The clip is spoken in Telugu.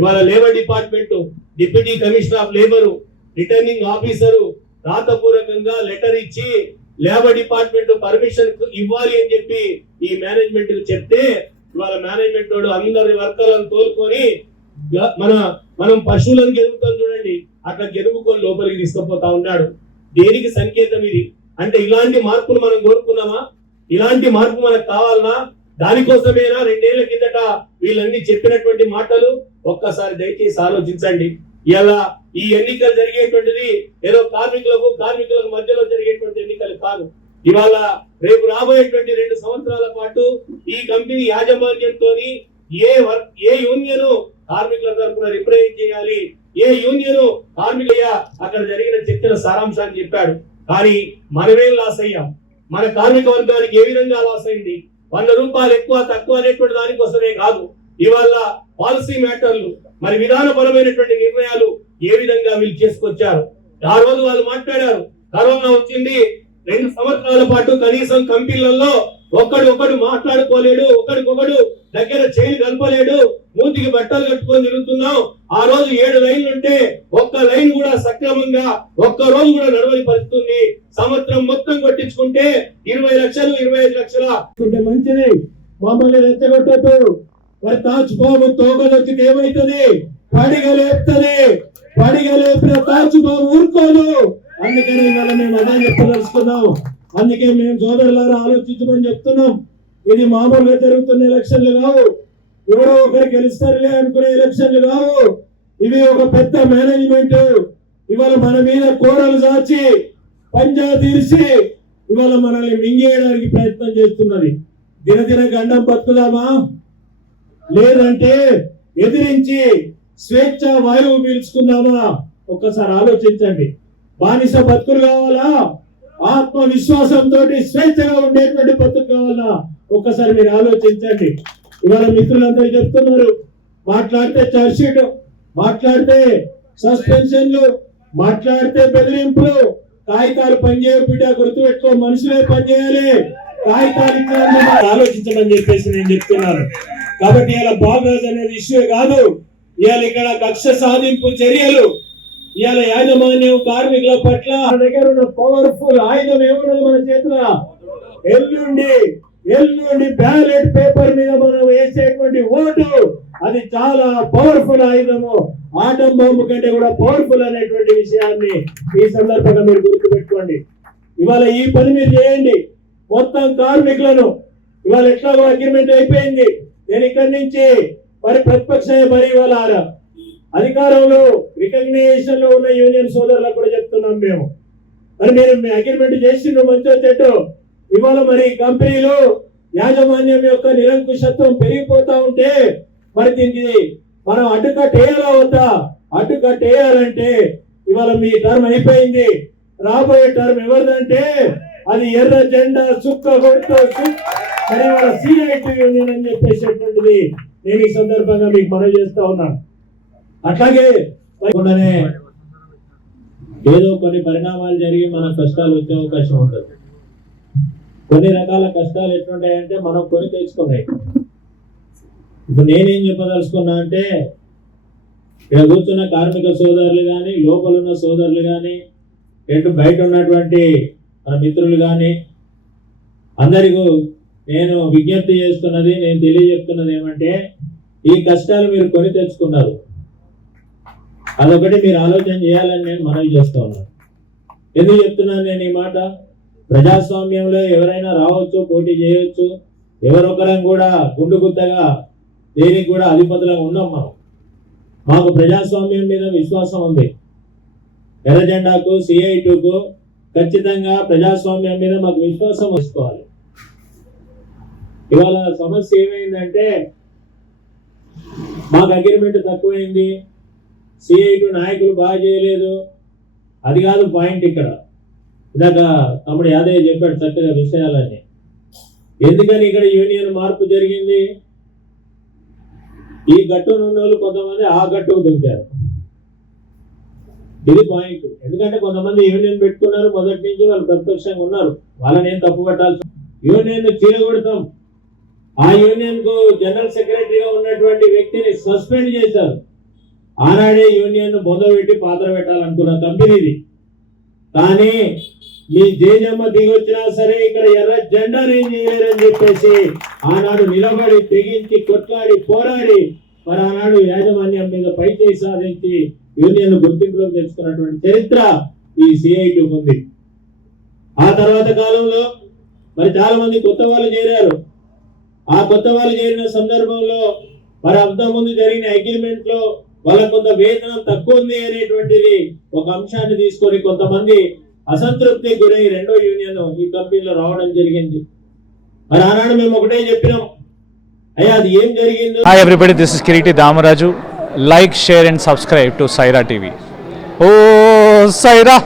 ఇవాళ labour department deputy commissioner of labour returning officer రాతపూర్వకంగా లెటర్ ఇచ్చి లేబర్ డిపార్ట్మెంట్ పర్మిషన్ ఇవ్వాలి అని చెప్పి ఈ మేనేజ్మెంట్ చెప్తే ఇవాళ మేనేజ్మెంట్ వాడు అందరి వర్కర్లను తోలుకొని మనం పశువులను గెలుపుతాం చూడండి, అట్లా గెలుపుకొని లోపలికి తీసుకుపోతా ఉన్నాడు. దేనికి సంకేతం ఇది అంటే ఇలాంటి మార్పులు మనం కోరుకున్నామా? ఇలాంటి మార్పు మనకు కావాలనా? దానికోసమేనా 2 ఏళ్ల కిందట వీళ్ళన్నీ చెప్పినటువంటి మాటలు? ఒక్కసారి దయచేసి ఆలోచించండి. ఇలా ఈ ఎన్నికలు జరిగేటువంటిది ఏదో కార్మికులకు మధ్యలో జరిగేటువంటి ఎన్నికలు కాదు. ఇవాళ రేపు రాబోయేటువంటి 2 సంవత్సరాల పాటు ఈ కంపెనీ యాజమాన్యంతో ఏ యూనియన్ కార్మికుల తరఫున రిప్రజెంట్ చేయాలి, ఏ యూనియన్ కార్మికుల అక్కడ జరిగిన చర్చల సారాంశాన్ని చెప్పాడు. కానీ మనమేం లాస్ అయ్యాం? మన కార్మిక వర్గానికి ఏ విధంగా లాస్ అయింది? 100 రూపాయలు ఎక్కువ తక్కువ అనేటువంటి దానికోసమే కాదు, ఇవాళ పాలసీ మ్యాటర్లు మరి విధానపరమైనటువంటి నిర్ణయాలు ఏ విధంగా వీళ్ళు చేసుకొచ్చారు. ఆ రోజు వాళ్ళు మాట్లాడారు, కరోనా వచ్చింది, 2 సంవత్సరాల పాటు కనీసం కంపెనీలలో ఒకడు మాట్లాడుకోలేడు, ఒకడికొకడు దగ్గర చేయి కలపలేడు, మూతికి బట్టలు కట్టుకొని తిరుగుతున్నాం. ఆ రోజు 7 లైన్లు ఉంటే ఒక్క లైన్ కూడా సక్రమంగా ఒక్క రోజు కూడా నడవని పరిస్థితి. సంవత్సరం మొత్తం కొట్టించుకుంటే 20 లక్షలు 25 లక్షల మంచిది. మమ్మల్ని రెచ్చగొట్టదు. మరి తాజ్ బాబు తోగలొచ్చి ఏమైతుంది? పడిగలేపిన తాజ్ బాబు ఊరుకోను. అందుకని ఇవాళ మేము అదే చెప్పదలుచుకున్నాం. అందుకే మేము సోదరులారా ఆలోచించమని చెప్తున్నాం. ఇది మామూలుగా జరుగుతున్న ఎలక్షన్లు కావు, ఎవరో ఒకరు గెలుస్తారులే అనుకునే ఎలక్షన్లు కావు. ఇవి ఒక పెద్ద మేనేజ్మెంట్ ఇవాళ మన మీద కోరలు దాచి పంజా తీర్చి ఇవాళ మనల్ని మింగేయడానికి ప్రయత్నం చేస్తున్నది. దినదిన గండం బతుకుదామా? లేదంటే ఎదిరించి స్వేచ్ఛ వాయువు పీల్చుకుందామా? ఒక్కసారి ఆలోచించండి. బానిస బతుకులు కావాలా? ఆత్మవిశ్వాసంతో స్వేచ్ఛగా ఉండేటువంటి బతుకు కావాలా? ఒక్కసారి మీరు ఆలోచించండి. ఇవాళ మిత్రులందరూ చెప్తున్నారు, మాట్లాడితే చార్జ్షీట్, మాట్లాడితే సస్పెన్షన్లు, మాట్లాడితే బెదిరింపులు, కాగితాలు పనిచేయ బిడ్డ గుర్తుపెట్టుకో, మనుషులే పనిచేయాలి, కాగితాలు ఆలోచించమని చెప్పేసి నేను చెప్తున్నాను. కాబట్టి ఇలా బాగోదు అనేది ఇష్యూ కాదు. ఇవాళ ఇక్కడ కక్ష సాధింపు చర్యలు, ఇవాళ యాజమాన్యం కార్మికుల పట్ల దగ్గర ఉన్న పవర్ఫుల్ ఆయుధం ఏమున్నది మన చేతిలో? ఎల్లుండి బ్యాలెట్ పేపర్ మీద మనం వేసేటువంటి ఓటు, అది చాలా పవర్ఫుల్ ఆయుధము. ఆటం బాంబు కంటే కూడా పవర్ఫుల్ అనేటువంటి విషయాన్ని ఈ సందర్భంగా మీరు గుర్తుపెట్టుకోండి. ఇవాళ ఈ పని మీరు చేయండి. మొత్తం కార్మికులను ఇవాళ ఎట్లాగో అగ్రిమెంట్ అయిపోయింది. నేను ఇక్కడి నుంచి మరి ప్రతిపక్ష మరి ఇవాళ అధికారంలో రికగ్నిషన్ లో ఉన్న యూనియన్ సోదరులకు కూడా చెప్తున్నాం మేము. మరి మీరు అగ్రిమెంట్ చేసిండ్రు మంచో చెట్టు, ఇవాళ మరి కంపెనీలు యాజమాన్యం యొక్క నిరంకుశత్వం పెరిగిపోతా ఉంటే మరి దీనికి మనం అడ్డుకట్టేయాలా వద్దా? అడ్డుకట్టేయాలంటే ఇవాళ మీ టర్మ్ అయిపోయింది. రాబోయే టర్మ్ ఎవరిదంటే అది ఎర్ర జెండా చుక్క కొట్టు మరి వాళ్ళ సిఐటి యూనియన్ అని చెప్పేసేటువంటిది నేను ఈ సందర్భంగా మీకు మనవి చేస్తా ఉన్నాను. అట్లాగే ఏదో కొన్ని పరిణామాలు జరిగి మన కష్టాలు వచ్చే అవకాశం ఉంటుంది. కొన్ని రకాల కష్టాలు ఎట్లుంటాయంటే మనం కొని తెచ్చుకున్నాయి. ఇప్పుడు నేనేం చెప్పదలుచుకున్నా అంటే, ఇక్కడ కూర్చున్న కార్మిక సోదరులు కానీ, లోపల ఉన్న సోదరులు కానీ, బయట ఉన్నటువంటి మన మిత్రులు కానీ అందరికీ నేను విజ్ఞప్తి చేస్తున్నది, నేను తెలియజెప్తున్నది ఏమంటే, ఈ కష్టాలు మీరు కొని తెచ్చుకున్నారు, అదొకటి మీరు ఆలోచన చేయాలని నేను మనవి చేస్తూ ఉన్నాను. ఎందుకు చెప్తున్నాను నేను ఈ మాట? ప్రజాస్వామ్యంలో ఎవరైనా రావచ్చు, పోటీ చేయవచ్చు. ఎవరొకరం కూడా గుండు గుత్తగా దేనికి కూడా అధిపతులుగా ఉన్నాం. మాకు ప్రజాస్వామ్యం మీద విశ్వాసం ఉంది. ఎర్ర జెండాకు, సిఐటికు ఖచ్చితంగా ప్రజాస్వామ్యం మీద మాకు విశ్వాసం వసుకోవాలి. ఇవాళ సమస్య ఏమైందంటే, మాకు అగ్రిమెంట్ తక్కువైంది, సిఐటి నాయకులు బాగా చేయలేదు, అది కాదు పాయింట్. ఇక్కడ ఇందాక తమ్ముడు యాదయ్య చెప్పాడు చక్కగా విషయాలన్నీ. ఎందుకని ఇక్కడ యూనియన్ మార్పు జరిగింది? ఈ గట్టునున్న వాళ్ళు కొంతమంది ఆ గట్టుకు దించారు. ఇది పాయింట్. ఎందుకంటే కొంతమంది యూనియన్ పెట్టుకున్నారు, మొదటి నుంచి వాళ్ళు ప్రతిపక్షంగా ఉన్నారు, వాళ్ళని ఏం తప్పు పట్టాల్సి. యూనియన్ చీరగొడతాం. ఆ యూనియన్ కు జనరల్ సెక్రటరీగా ఉన్నటువంటి వ్యక్తిని సస్పెండ్ చేశారు. ఆనాడే యూనియన్ బొందబెట్టి పాత్ర పెట్టాలనుకున్న కంపెనీది. కానీ మీ జేజమ్మ దిగొచ్చినా సరే ఇక్కడ ఎర్ర జెండా రేంజ్ చేయలేరని చెప్పేసి ఆనాడు నిలబడి తెగించి కొట్లాడి పోరాడి మరి ఆనాడు యాజమాన్యం మీద పైచేయి సాధించి యూనియన్ గుర్తింపులోకి తెచ్చుకున్నటువంటి చరిత్ర ఈ సిఐటికి ఉంది. ఆ తర్వాత కాలంలో మరి చాలా మంది కొత్త వాళ్ళు చేరారు. ఆ కొత్త వాళ్ళు చేరిన సందర్భంలో మరి అంతకుముందు జరిగిన అగ్రిమెంట్ లో వాళ్ళకు కొంత వేతనం తక్కువ ఉంది అనేటువంటిది ఒక అంశాన్ని తీసుకొని కొంతమంది అసంతృప్తికి గురై రెండో యూనియన్ ఈ కంపెనీలో రావడం జరిగింది. మరి ఆనాడు మేము ఒకటే చెప్పినాం, అయ్యా అది ఏం జరిగిందో. Hi everybody, this is Kiriti Damaraju. Like, share and subscribe to Saira TV. Oh Saira!